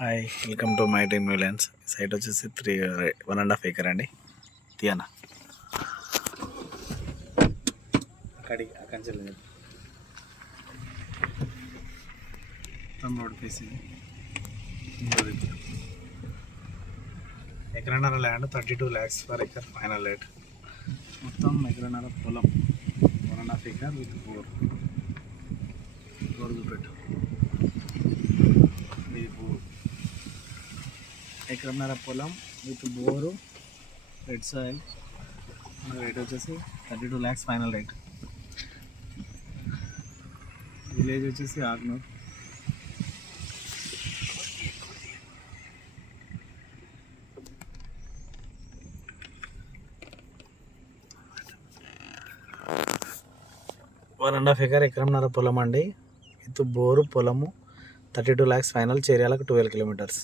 Hi, welcome to my dream lands. Site వచ్చేసి 1.5 acre అండి. తీయనా అక్కడికి అక్కడి మొత్తం రోడ్ ఫేస్ ఎకరన్నర land 32 lakhs per acre final rate. మొత్తం ఎకరన్నర పొలం 1.5 acre విత్ బోర్ చూపెట్టు. ఇది బోర్, ఎకరన్నర పొలం విత్ బోరు, రెడ్ సాయిల్. మన రేట్ వచ్చేసి 32 lakhs ఫైనల్ రేట్. విలేజ్ వచ్చేసి ఆగ్నూర్. వన్ అండ్ హాఫ్ ఎకర్ ఎకరంన్నర పొలం అండి, విత్ బోరు పొలము. 32 lakhs ఫైనల్. చేర్యాలకు 12 kilometers.